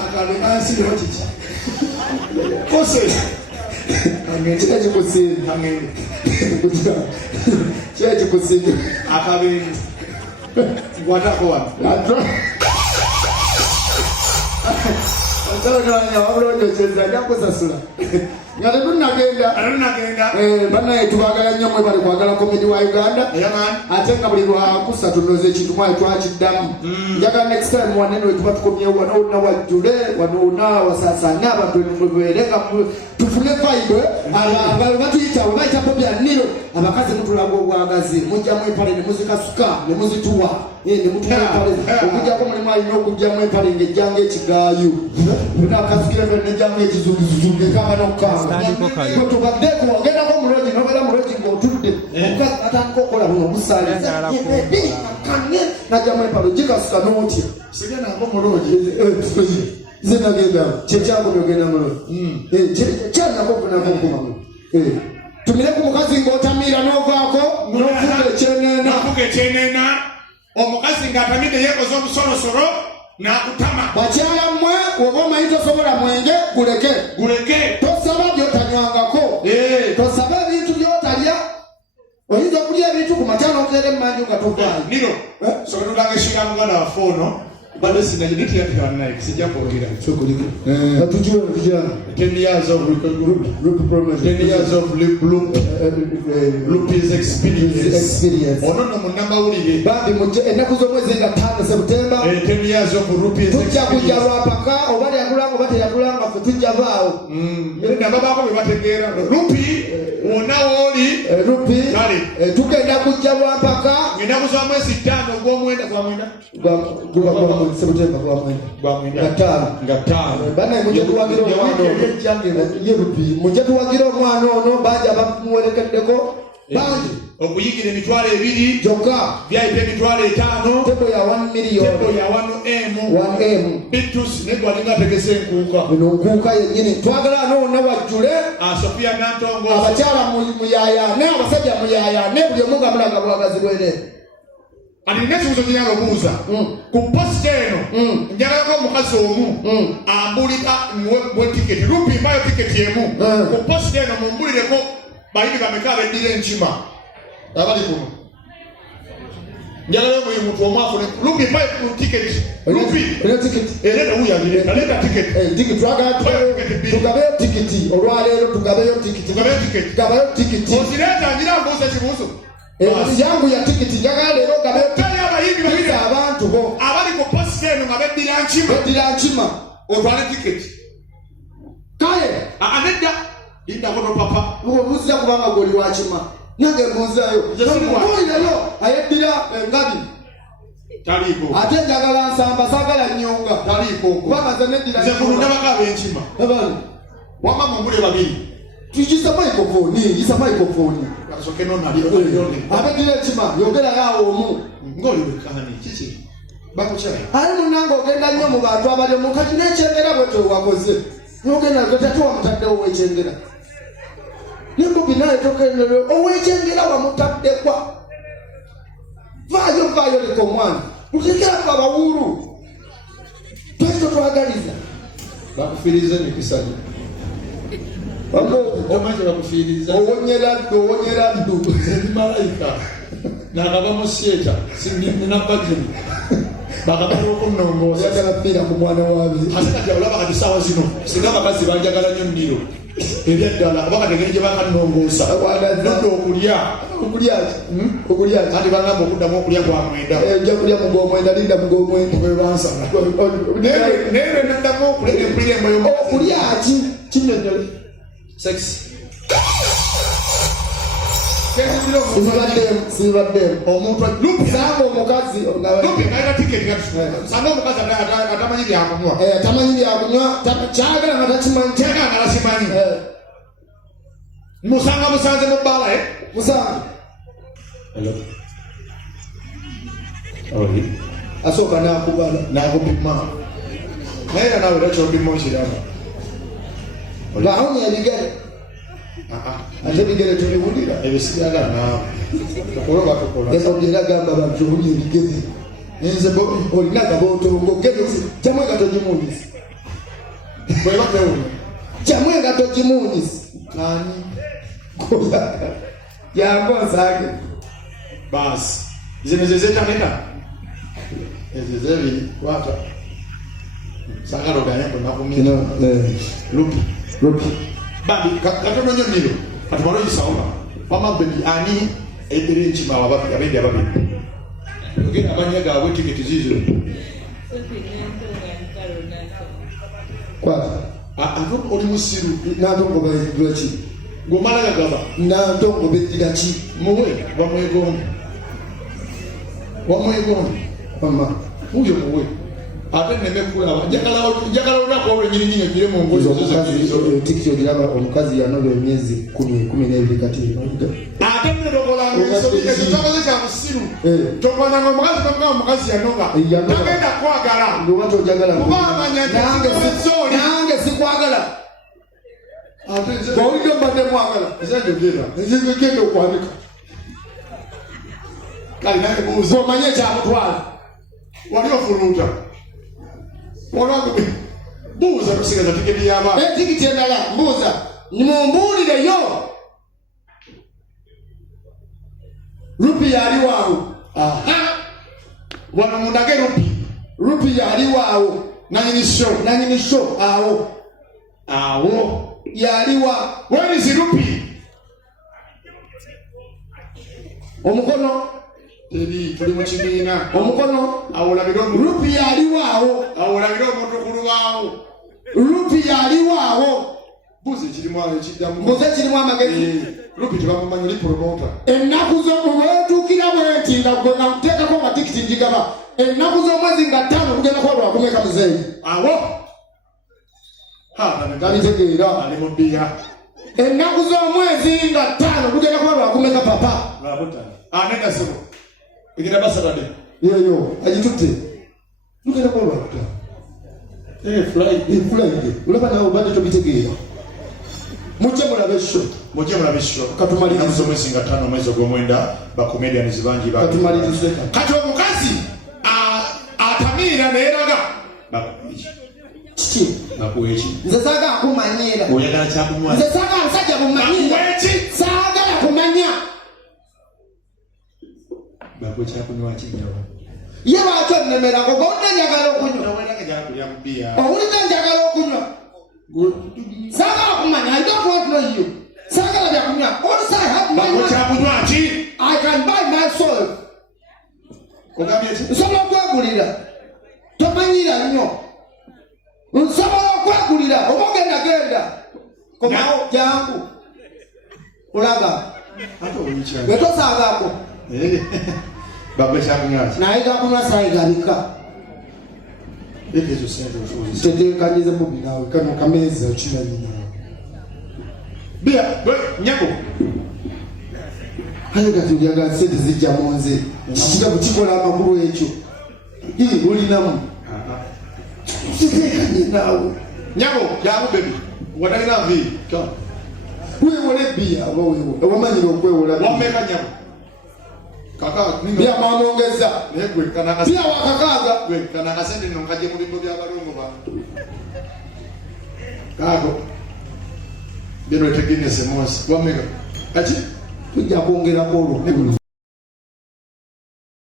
akabe kansi lotiki kose angende kikusi angende kutira kya kikusi akabe ngwatako wa Ndio wabulonde cheza yako sasula. Ngate tunagenda. Bana etubagala nnyo mwe bali kwagala komedi wa Uganda. Atenga buli lwakusa tunoze kintu mwa twakiddamu. Njaga next time wanene etuba tukomye wano na wajule wano na wasasanya abantu mweberenga tufune vibe aba batuyita baita popya nilo abakazi mutulago obwagazi mujja mwe pale ne muzika suka ne muzituwa ne mutula pale okujja ko mulimo alina okujja mwe pale ngejjange ekigayu buna kasukira ne jange ekizunguzuge kama nokanga ko tubadeko wagenda ko muloji nobera muloji ngotudde okazi atankokola buno busaliza kanye na jamwe pale jikasuka noti sigena ngo muloji zina genda chechango yogenda mulo chana ko kuna ko kuma tumire ku mukazi ngotamira novako nofuke chenena omukazi ngatamide yeko zo musorosoro na kutama bakyala mwe obo mayito sobola mwenge guleke tosaba byotanywangako tosaba ebintu byotalya oyinza okulya ebintu ku matano okere mmanju katuvaayo nino sonulanga shira muganda wafono bado sinajidiki yake wanaye sijapo ngira chokolika tujua 10 years of group promise 10 years of loop is experience onono munamba ulire babi muje enakuzo mwezi nga 5 September 10 years of loop is experience paka obali yakulanga bate yakulanga tujja bawo na baba ko bebategera lupi onawoli lupi kale tukenda kujja paka ninakuzo mwezi 5 gwo mwenda kwa mwenda September kwa mwenda ngatano bana muje tuwagira omwana yechange yerupi muje tuwagira omwana ono baja bamuwerekeddeko bangi okuyigire emitwalo 2 joka byaite emitwalo 5 tebo ya 1 million tebo ya 1M bitus nego alinga tegese nkuka yenyini twagala no wajule Sofia Nantongo abachala muyaya ne abasajja muyaya ne buli omunga mulaga bwagazi bwene ani nesu kuzonya lobuza ku posteno njala ko mukazi omu ambulika mwe ticket rupi mayo ticket yemu ku posteno mumbulire ko bayini kamekala ndire nchima abali kuno njala yo mutu omwafu rupi mayo ticket rupi ticket eleta uya ndire aleta ticket ticket tugabe ticket olwalero tugabe ticket ozileta njira mbuza chibuzo yangu ya tikiti njagala lero gabe tayaba hivi babiri abantu bo abali ko posteno ngabedira nchima otwale tikiti kale anedda inda kono papa uwo muzira kubanga goli wachima nange mbuzayo lero ayedira ngabi taliko ate njagala nsamba sagala nyonga taliko kubanga zanedira nchima bakabe nchima abali wama mumbule babiri tujisa microphone asokeno naliro abedile chima yogera yawo omu ngoli bekani chichi bakuchaya ali munango ogenda nnyo mu bantu abali mukati n'ekyengera bweto wakoze yogenda gatatu wamutadde ow'ekyengera nimbo binaye tokenero ow'ekyengera wamutadde kwa vayo liko mwana utekera kwa bawuru twito twagaliza bakufiriza nikisanya Bambo omaje bakufiriza owonyera ndu malaika nakaba musieta sinina bagini bakabalo kunongo yagala pira ku mwana wabi asaka olaba kati sawa zino singa bakazi banjagala nyo ndiro ebyadala bakategereje bakanongosa ndo okulya ati bangamba okuddamu okulya kwa mwenda ejja kulya mugo mwenda linda mugo mwenda bebansa nene nandamu okulya emboyo okulya ati kinenele sex Silvadem omuntu lupi zango omukazi lupi ngaira ticket sango omukazi atamanyi yakunywa tamanyi yakunywa kyagala ngatakimanyi musanga musanze mubala musanga hello asoka nakubala nakupima naye nawe lachobimoshirana Laoni aligere ate bigere tulibulira ebisigaga na okoloba esa ojera gamba bajuhuli bigezi nenze bo olinaga bo tongo gezi jamwe gatojimulizi Bwe batewo. Chamwe ngato chimunyisi. Nani? Yango zake. Basi. Zimezezeta nenda. Ezezevi wata. Sanga ndo ganyendo nakumina. Rupi. Babi katono nyo nilo. Atumaro yisaomba. Mama bebi ani ebere nchima wababi abendi ababi. Ngena abanyaga abwe ticket zizo. Kwa avuga oli musiru nadongo bazidwachi gomala gaba nadongo bedidachi muwe wamwegondo mama uyo muwe ate nemekula njagala olako olwo nyinyi ngire mu ngozi zozo tikiti ogiraba omukazi yanobe emyezi 12 kati ate nerogola ngesobike kitakoze kya musiru tokwana ngo mukazi kanga mukazi yanoba nagenda kwagala ndo wacho jagala kubamanya nange sikwagala kwa hiyo mbade mwagala nzenge gendo kwabika kali nake muzo manye cha mutwala waliofuluta walago buza kusigaza tiketi yaba tikiti endala mbuza nimumbulire yo rupi yali waawo wano mundage rupi yali waawo nanyini show awo yali wa where is rupi omukono tuli mu kibiina omukono awolabira rupi yali waawo awolabira omuntu kulubaawo rupi yali waawo buzi kirimu ekiddamu mbuze kirimu amagezi rupi tebamumanyi oli promota ennaku z'obwetuukira bwenti nga gwe nakuteekako nga tikiti njigaba ennaku z'omwezi nga 5 kugenda kuba lwakumeka muzeeyi awo galitegeera ali mu bbiya ennaku z'omwezi nga 5 kugenda kuba lwakumeka papa nenda sebo egenda basatade yeyo agitutte tugenda kuba lwakuta fulaide olaba nawe obadde tobitegeera mujje mulabe esho katumaliriza omwezi nga 5 omwezi ogw'omwenda bakomedians bangi katumalirize kati omukazi atamiira neeraga kiki nakuweki nze saagala kumanyiira oyagala kyakunywa nze saagala musajja bumanyiira saagala kumanya bakwe kyakunywa kinyawo ye lwaki onnemerako gonna njagala okunywa owulira njagala okunywa saagala kumanya I don't want to know you saagala byakunywa all I have my money kyakunywa ki I can buy myself nsobola okwegulira tomanyiira nnyo nsobola okwegulira oba ogenda genda komawo jangu olaga wetosaagako bakwe kyakunywa ki naye gakunywa saayigabika tetekanyize mubi nawe kano kameeza kinanyina bia nyago ayo kati olyagala sente zijja mu nze kikitabu kikola amakulu ekyo olinamu kitekanye naawe nyago jangu bebi watalina nviiri weewole ebbiya aba weewola wamanyira okwewola wameka nyago bya mamongeza bya wakakaaga kana kasente nno nkajje mu bimbo by'abalongo bantu kaago bino etegenese Mose wameka ati tujja kwongerako olukulu